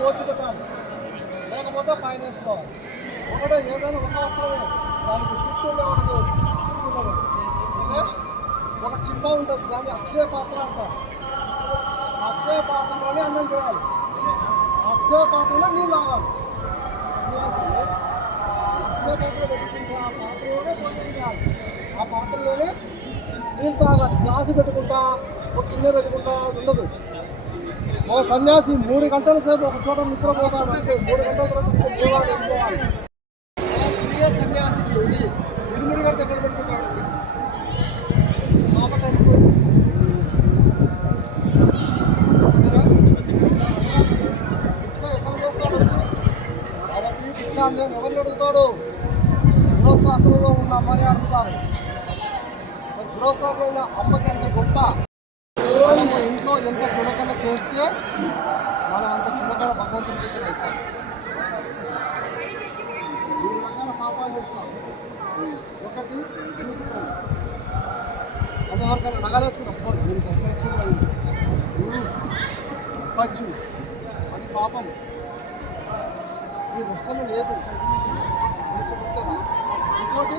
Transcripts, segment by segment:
కోచి పెట్టాలి లేకపోతే పైన కావాలి ఒకటే ఏదైనా ఒక అవసరమే. దానికి చుట్టూ ఉండే చుట్టూ ఒక చిమ్మ ఉంటుంది దాన్ని అక్షయ పాత్ర అంటారు. అక్షయ పాత్రలోనే అన్నం తినాలి. అక్షయ పాత్రలో నీళ్ళు తాగాలి అక్షయ పాత్ర పెట్టుకుంటే ఆ పాత్రలోనే భోజనం చేయాలి. ఆ పాత్రలోనే నీళ్ళు తాగాలి. గ్లాసు పెట్టుకుంటా ఒక కింద పెట్టుకుంటా ఉండదు. ఓ సన్యాసి మూడు గంటల సేపు ఒక చోట నిద్రపోతాడు. అంటే మూడు గంటల తిరిగే సన్యాసికి ఇరుముడు గంట ఎక్కడ పెట్టుకుంటాడు కాబట్టి అడుగుతాడు? గృహశాస్త్రంలో ఉన్న అమ్మని అడుగుతారు. మరి గృహశాస్త్రంలో ఉన్న అమ్మకి అంత గొప్ప మనము ఇంట్లో ఎంత చులకన చేస్తే మనం అంత చులకన భగవంతుని దగ్గర అవుతాం. రకాల పాపాలు చేస్తాం. ఒకటి చూపుతాం అది ఎవరికైనా నగరేసుకుంటాం అబ్బో, దీనికి పచ్చు. అది పాపం. ఈ వస్తువులు లేదు. ఇంకోటి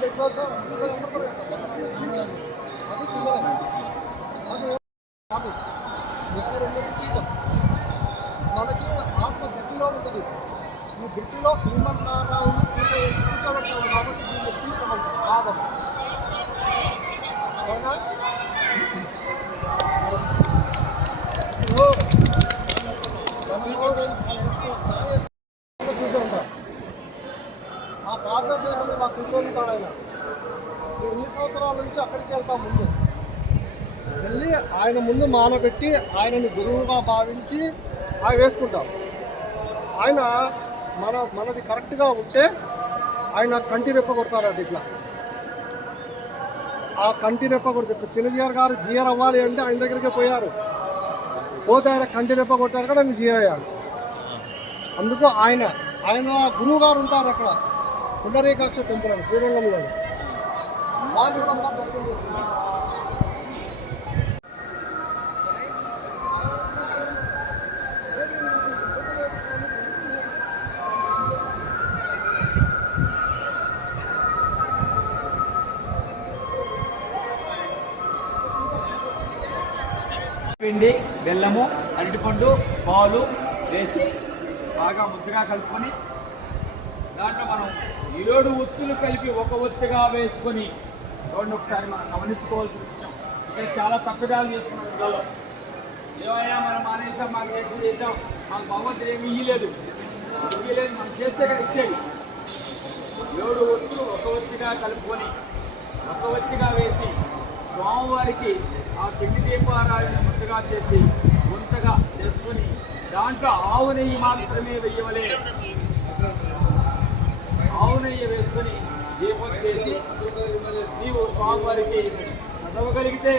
పెట్టాక అది తిన్నరై అది కాదు ఇక్కడ ఉన్నది సీతం మనకి ఆత్మ బుద్ధిలో ఉంటుంది గిట్టిలో శ్రీమన్నారాయణ పూజ చేసి కూర్చోబెట్టాము కాబట్టి దీన్ని పీఠం కాదు పాదం అవునా? ఆ పాద మా కూర్చోంటాడు ఆయన. ఎన్ని సంవత్సరాల నుంచి అక్కడికి వెళ్తాం ముందు. వెళ్ళి ఆయన ముందు మానబెట్టి ఆయనని గురువుగా భావించి ఆయన వేసుకుంటాం. ఆయన మన మనది కరెక్ట్గా ఉంటే ఆయన కంటి రెప్ప కొడతారు అది ఇట్లా. ఆ కంటి రెప్ప కొడుతుంది ఇప్పుడు చిన్నజీఆర్ గారు జీఆర్ అవ్వాలి అంటే ఆయన దగ్గరికి పోయారు. పోతే ఆయన కంటి రెప్ప కొట్టారు కదా ఆయన జీఆర్ అయ్యాడు. అందుకు ఆయన ఆయన గురువు గారు ఉంటారు అక్కడ. పుండరీకాక్ష టెంపుల్ అని శ్రీరంగంలో వాళ్ళు పిండి బెల్లము అరటిపండు పాలు వేసి బాగా ముద్దగా కలుపుకొని దాంట్లో మనం ఏడు ఒత్తులు కలిపి ఒక ఒత్తిగా వేసుకొని చూడండి ఒకసారి మనం గమనించుకోవాల్సి వచ్చాం ఇక్కడ చాలా తప్పిదాలు చేస్తున్నాం ఇందులో ఏమైనా మనం మానేసాం మాకు దీక్ష చేసాం మాకు భగవంతుడు ఏమి ఇయ్యలేదు. ఇయ్యలేదు మనం చేస్తే కదా ఇచ్చేది. ఏడు ఒత్తులు ఒక ఒత్తిగా కలుపుకొని ఒక ఒత్తిగా వేసి స్వామివారికి ఆ పిండి దీపారాయణ ముందుగా చేసి గుంతగా చేసుకుని దాంట్లో ఆవు నెయ్యి మాత్రమే వెయ్యవలే. ఆవు నెయ్యి వేసుకొని దీపం చేసి నీవు స్వామివారికి చదవగలిగితే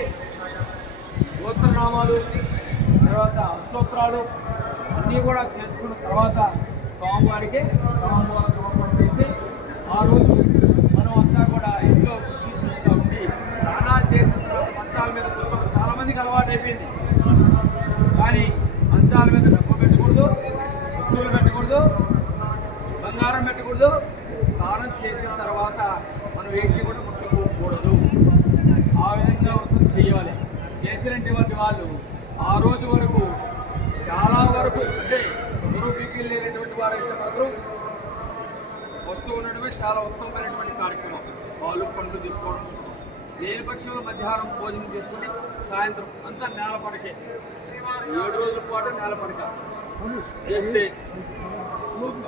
గోత్రనామాలు తర్వాత అష్టోత్తరాలు అన్నీ కూడా చేసుకున్న తర్వాత స్వామివారికి స్వామివారి చేసి ఆ రోజు మనం అంతా కూడా ఇంట్లో శుద్ధి శుచిగా ఉండి స్నానాలు చేసిన తర్వాత మంచాల మీద కూర్చోవడం చాలా మందికి అలవాటు అయిపోయింది. కానీ మంచాల మీద డబ్బు పెట్టకూడదు వస్తువులు పెట్టకూడదు బంగారం పెట్టకూడదు. స్నానం చేసిన తర్వాత మనం ఏంటి కూడా ముట్టుకోకూడదు. ఆ విధంగా వృత్తం చేయాలి. చేసినటువంటి వాళ్ళు ఆ రోజు వరకు చాలా వరకు అంటే గురువు పీపీలు లేనటువంటి వారైతే మాత్రం వస్తూ ఉండడమే చాలా ఉత్తమమైనటువంటి కార్యక్రమం. పాలు పండ్లు తీసుకోవడం. లేని పక్షంలో మధ్యాహ్నం భోజనం చేసుకొని సాయంత్రం అంతా నేలపడికి. ఏడు రోజుల పాటు నేలపడక. చేస్తే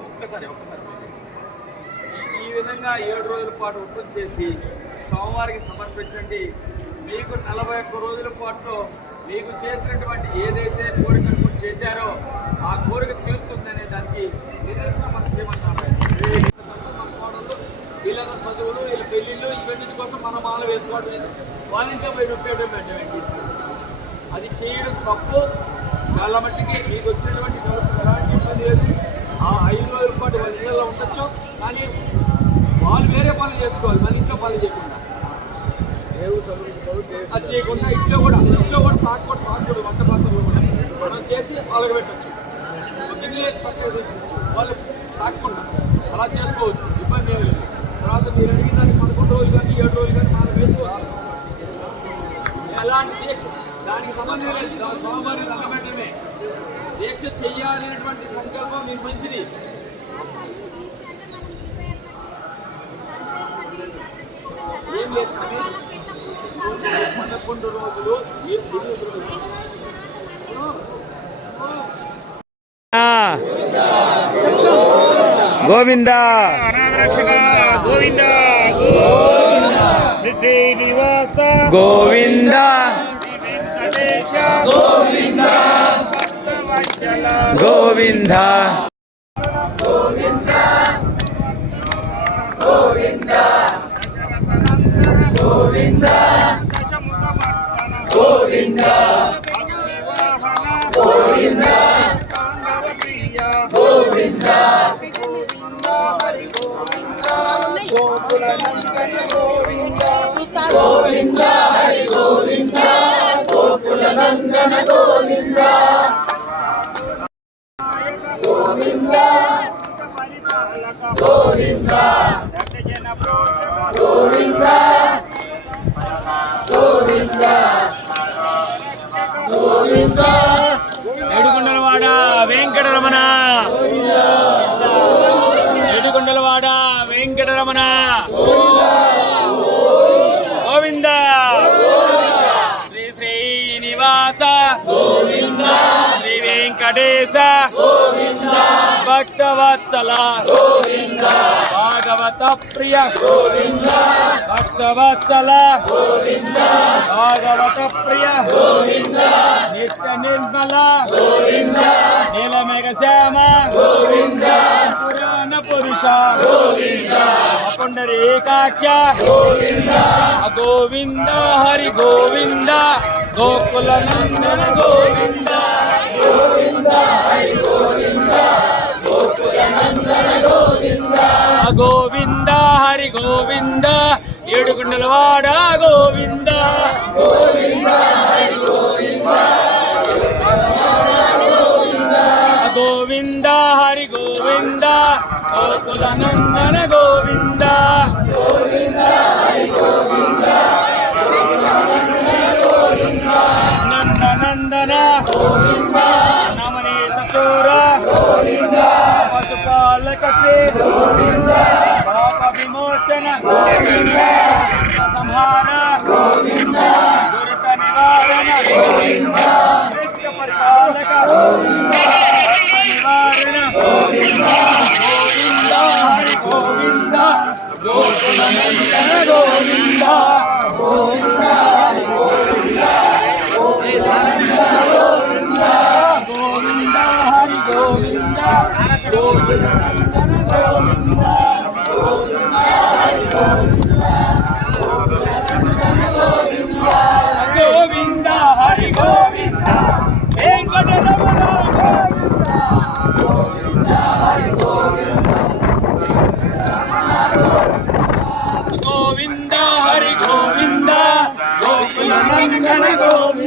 ఒక్కసారి ఒక్కసారి. ఈ- విధంగా ఏడు రోజుల పాటు ఉత్పత్తి చేసి సోమవారికి సమర్పించండి. మీకు నలభై ఒక్క రోజుల పాటు మీకు చేసినటువంటి ఏదైతే కోరిక చేశారో ఆ కోరిక తీరుతుందనే దానికి నిదర్శనం మనం చేయమన్నారు మన వీళ్ళందరూ చదువులు వీళ్ళ పెళ్ళిళ్ళు ఇవన్నీ కోసం మనం మాల వేసుకోవడం లేదు. వాళ్ళ ఇంట్లో పోయి నొప్పేయడం పెట్టండి అది చేయడం తప్పు. చాలా మట్టికి మీకు వచ్చినటువంటి ఎలాంటి ఇబ్బంది లేదు. ఆ ఐదు రోజుల పాటు వాళ్ళ ఇళ్ళలో ఉండొచ్చు. కానీ వాళ్ళు వేరే పనులు చేసుకోవాలి. మన ఇంట్లో పనులు చేయకుండా. అది చేయకుండా ఇంట్లో కూడా ఇంట్లో కూడా తాకూడదు తాకూడదు వంట పాత్రలు కూడా మనం చేసి వాళ్ళకి పెట్టచ్చు పొద్దున్నే వేసి పక్కన వాళ్ళు తాకకుండా అలా చేసుకోవచ్చు. ఇబ్బంది ఏమి లేదు. తర్వాత మీరు అడిగిన దానికి పదకొండు రోజులు కానీ ఏడు రోజులు కానీ మనం వేసుకోవాలి. ఎలాంటి దీక్ష? దానికి సంబంధం లేదు దా- స్వామివారి దీక్ష చెయ్యాలి అనేటువంటి సంకల్పం మీకు మంచిది. ఏం లేదు పదకొండు రోజులు ఏ ఎనిమిది రోజులు. గోవింద. గోవింద శ్రీ శ్రీనివాస. గోవింద. గోవింద. గోవింద. వెంకటేశ గోవింద. భక్తవత్సల భాగవత ప్రియ. గోవింద. భక్తవత్సల భాగవత ప్రియ. నిత్య నిర్మల. నీలమేఘ శ్యామ. పురాణ పురుష. పుండరీకాక్ష గోవింద. హరి గోవింద గోకుల నందన గోవింద. గోవింద. గోవింద హరి గోవింద ఏడుగుండలవాడ గోవింద గోవింద. గోవింద హరి గోవింద గోకుల నందన గోవింద. పశుపాలక శ్రీ గోవింద గోవింద గోకుల నందన గోవింద. గోవింద హరి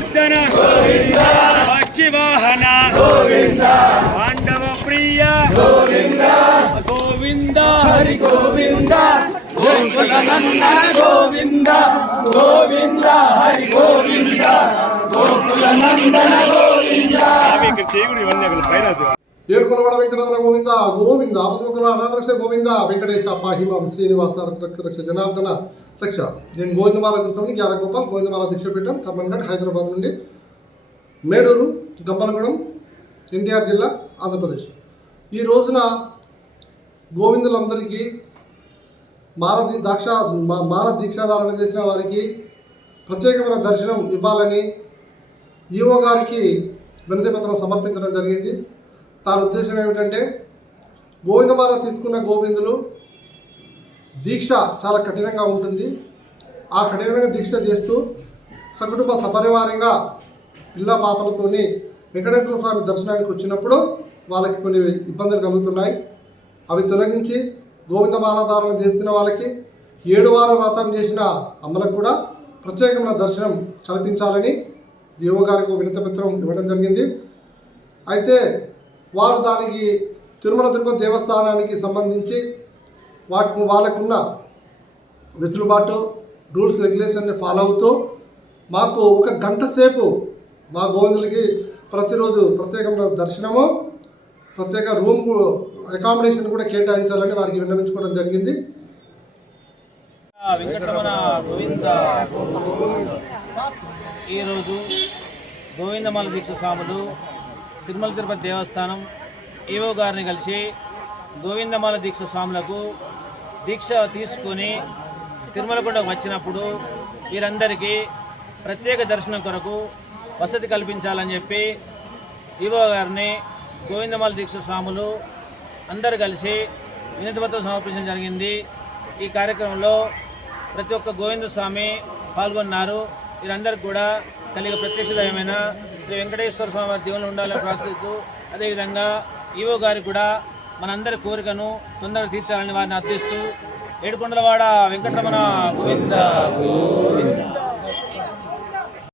గోవింద పక్షివాహన గోవింద పాండవ ప్రియ. గోవింద. గోవింద. హరి గోవింద. గోకుల నందన గోవింద. గోవింద. హరి గోవింద గోకుల నందన గోవింద ఏడుకొలవాడ వెంకటరమణ గోవింద గోవింద ఆపదముఖల అనాథరక్ష గోవింద వెంకటేశ పాహిమాం శ్రీనివాస రక్ష రక్ష జనార్దన రక్ష. నేను గోవిందమాల కృష్ణుని గ్యార గోపాల్ గోవిందమాల దీక్షపీఠం ఖమ్మంఘట్ హైదరాబాద్ నుండి మేడూరు గంపలగూడెం ఎన్టీఆర్ జిల్లా ఆంధ్రప్రదేశ్. ఈ రోజున గోవిందులందరికీ మాలది దాక్ష మాల దీక్షాధారణ చేసిన వారికి ప్రత్యేకమైన దర్శనం ఇవ్వాలని ఈఓ గారికి వినతి పత్రం సమర్పించడం జరిగింది. తన ఉద్దేశం ఏమిటంటే గోవిందమాల తీసుకున్న గోవిందులు దీక్ష చాలా కఠినంగా ఉంటుంది. ఆ కఠినమైన దీక్ష చేస్తూ సకుటుంబ సపరివారంగా పిల్ల పాపలతోని వెంకటేశ్వర స్వామి దర్శనానికి వచ్చినప్పుడు వాళ్ళకి కొన్ని ఇబ్బందులు కలుగుతున్నాయి. అవి తొలగించి గోవిందమాలాధారణ చేస్తున్న వాళ్ళకి ఏడు వారం వ్రతం చేసిన అమ్మలకు కూడా ప్రత్యేకమైన దర్శనం కల్పించాలని దేవో ఒక వినతపత్రం ఇవ్వడం జరిగింది. అయితే వారు దానికి తిరుమల తిరుపతి దేవస్థానానికి సంబంధించి వాటి వాళ్ళకున్న వెసులుబాటు రూల్స్ రెగ్యులేషన్ని ఫాలో అవుతూ మాకు ఒక గంట సేపు మా గోవిందులకి ప్రతిరోజు ప్రత్యేకమైన దర్శనము ప్రత్యేక రూమ్ అకామిడేషన్ కూడా కేటాయించాలని వారికి విన్నవించుకోవడం జరిగింది. వెంకటరమణ గోవింద ఈరోజు గోవిందమల దీక్ష స్వాములు తిరుమల తిరుపతి దేవస్థానం ఈవో గారిని కలిసి గోవిందమాల దీక్ష స్వాములకు దీక్ష తీసుకొని తిరుమలకొండకు వచ్చినప్పుడు వీరందరికీ ప్రత్యేక దర్శనం కొరకు వసతి కల్పించాలని చెప్పి ఈవో గారిని గోవిందమాల దీక్ష స్వాములు అందరు కలిసి వినతిపత్రం సమర్పించడం జరిగింది. ఈ కార్యక్రమంలో ప్రతి ఒక్క గోవింద స్వామి పాల్గొన్నారు. వీరందరికీ కూడా కలిగి ప్రత్యక్షదయమైన శ్రీ వెంకటేశ్వర స్వామి వారి ఉండాలని ప్రార్థిస్తూ అదేవిధంగా ఈవో గారికి కూడా మనందరి కోరికను తొందరగా తీర్చాలని వారిని అర్థిస్తూ ఏడుకొండలవాడ వెంకటరమణ గోవింద గోవింద.